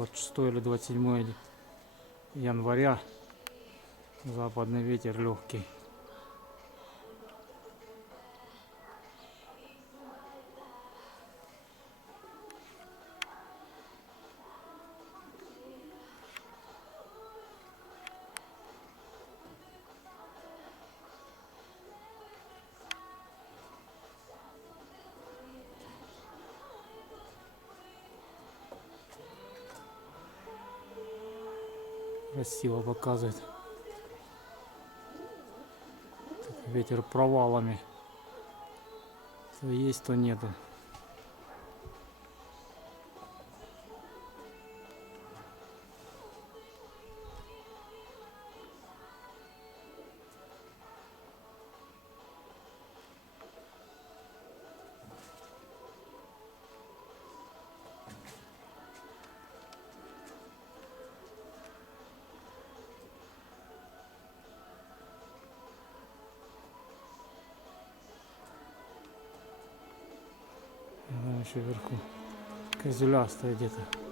26 или 27 января. Западный ветер легкий. Красиво показывает. Ветер провалами. То есть, то нету. Еще вверху козелястая где-то.